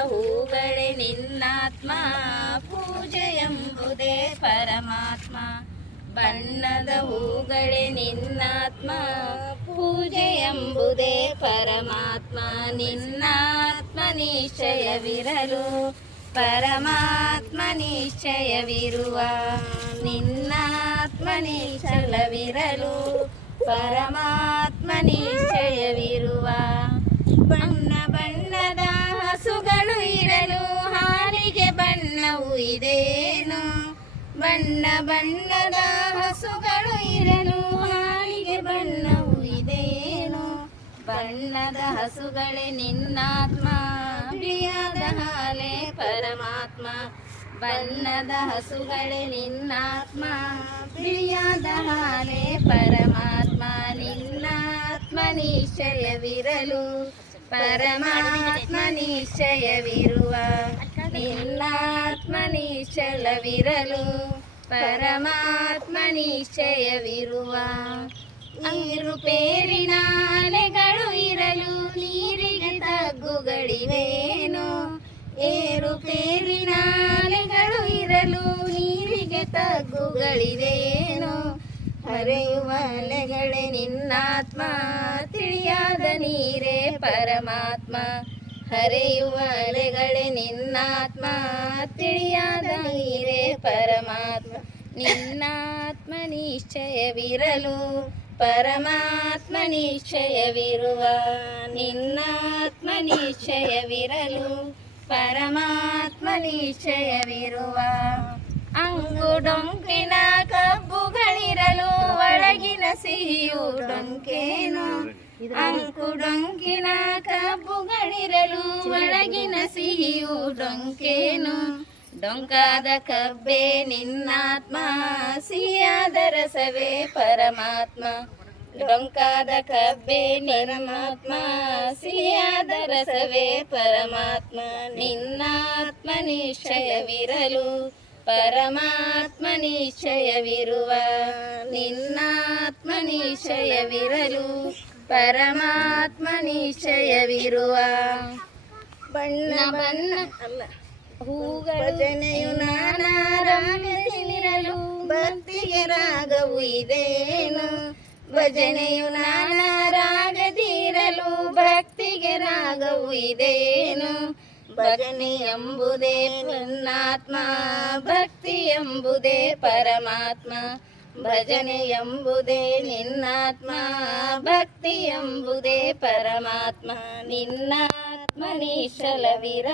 ಹೂಗಳೇ ನಿನ್ನಾತ್ಮ, ಪೂಜೆ ಎಂಬುದೇ ಪರಮಾತ್ಮ. ಬಣ್ಣದ ಹೂಗಳೇ ನಿನ್ನಾತ್ಮ, ಪೂಜೆ ಎಂಬುದೇ ಪರಮಾತ್ಮ. ನಿನ್ನಾತ್ಮ ನಿಶ್ಚಯವಿರಲು ಪರಮಾತ್ಮ ನಿಶ್ಚಯವಿರುವ, ನಿನ್ನಾತ್ಮ ನಿಶ್ಚಲವಿರಲು ಪರಮಾತ್ಮ ನಿಶ್ಚಯವಿರುವ. ಬಣ್ಣ ಬಣ್ಣದ ಹಸುಗಳು ಇರಲು ಹಾಲಿಗೆ ಬಣ್ಣವು ಇದೇನು? ಬಣ್ಣ ಬಣ್ಣದ ಹಸುಗಳು ಇರಲು ಹಾಲಿಗೆ ಬಣ್ಣವು ಇದೇನು? ಬಣ್ಣದ ಹಸುಗಳೇ ನಿನ್ನಾತ್ಮ, ಬಿಳಿಯಾದ ಹಾಲೇ ಪರಮಾತ್ಮ. ಬಣ್ಣದ ಹಸುಗಳೇ ನಿನ್ನಾತ್ಮ, ಬಿಳಿಯಾದ ಹಾಲೇ ಪರಮಾತ್ಮ. ನಿನ್ನಾತ್ಮ ನಿಶ್ಚಯವಿರಲು ಪರಮಾತ್ಮ ನಿಶ್ಚಯವಿರುವ, ನಿನ್ನಾತ್ಮ ನಿಶ್ಚಲವಿರಲು ಪರಮಾತ್ಮ ನಿಶ್ಚಯವಿರುವ. ಏರುಪೇರಿನ ಅಲೆಗಳು ಇರಲು ನೀರಿಗೆ ತಗ್ಗುಗಳಿವೇನು? ಏರುಪೇರಿನ ಅಲೆಗಳು ಇರಲು ನೀರಿಗೆ ತಗ್ಗುಗಳಿವೇನು? ಹರಿಯುವ ಅಲೆಗಳೇ ನಿನ್ನಾತ್ಮ, ತಿಳಿಯಾದ ನೀರೇ ಪರಮಾತ್ಮ. ಹರಿಯುವ ಅಲೆಗಳೇ ನಿನ್ನಾತ್ಮ, ತಿಳಿಯಾದ ನೀರೇ ಪರಮಾತ್ಮ. ನಿನ್ನಾತ್ಮ ನಿಶ್ಚಯವಿರಲು ಪರಮಾತ್ಮ ನಿಶ್ಚಯವಿರುವ, ನಿನ್ನಾತ್ಮ ನಿಶ್ಚಯವಿರಲು ಪರಮಾತ್ಮ ನಿಶ್ಚಯವಿರುವ. ಅಂಗುಡೊಂಕಿನ ಕಬ್ಬುಗಳಿರಲು ಒಳಗಿನ ಸಿಹಿಯು ಡೊಂಕೇನು? ಅಂಕುಡೊಂಕಿನ ಕಬ್ಬುಗಳಿರಲು ಒಳಗಿನ ಸಿಹಿಯು ಡೊಂಕೇನು? ಡೊಂಕಾದ ಕಬ್ಬೆ ನಿನ್ನಾತ್ಮ, ಸಿಹಿಯಾದ ರಸವೇ ಪರಮಾತ್ಮ. ಡೊಂಕಾದ ಕಬ್ಬೆ ಪರಮಾತ್ಮ, ಸಿಹಿಯಾದ ರಸವೇ ಪರಮಾತ್ಮ. ನಿನ್ನಾತ್ಮ ನಿಶ್ಚಯವಿರಲು ಪರಮಾತ್ಮ ನಿಶ್ಚಯವಿರುವ, ನಿನ್ನಾತ್ಮ ನಿಶ್ಚಯವಿರಲು ಪರಮಾತ್ಮ ನಿಶ್ಚಯವಿರುವ. ಬಣ್ಣ ಬಣ್ಣ ಅಲ್ಲ ಹೂಗಳು ಭಜನೆಯು ನಾನಾ ರಾಗದಲ್ಲಿರಲು ಭಕ್ತಿಗೆ ರಾಗವು ಇದೇನು? ಭಜನೆಯು ನಾನಾ ರಾಗದಿರಲು ಭಕ್ತಿಗೆ ರಾಗವು ಇದೇನು? ಭಜನೆ ಎಂಬುದೇ ಪರಮಾತ್ಮ, ಭಕ್ತಿ ಎಂಬುದೇ ಪರಮಾತ್ಮ. ಭಜನೆ ಎಂಬುದೇ ನಿನ್ನಾತ್ಮ, ಭಕ್ತಿ ಎಂಬುದೇ ಪರಮಾತ್ಮ. ನಿನ್ನಾತ್ಮ ನಿಶ್ಚಲವಿರ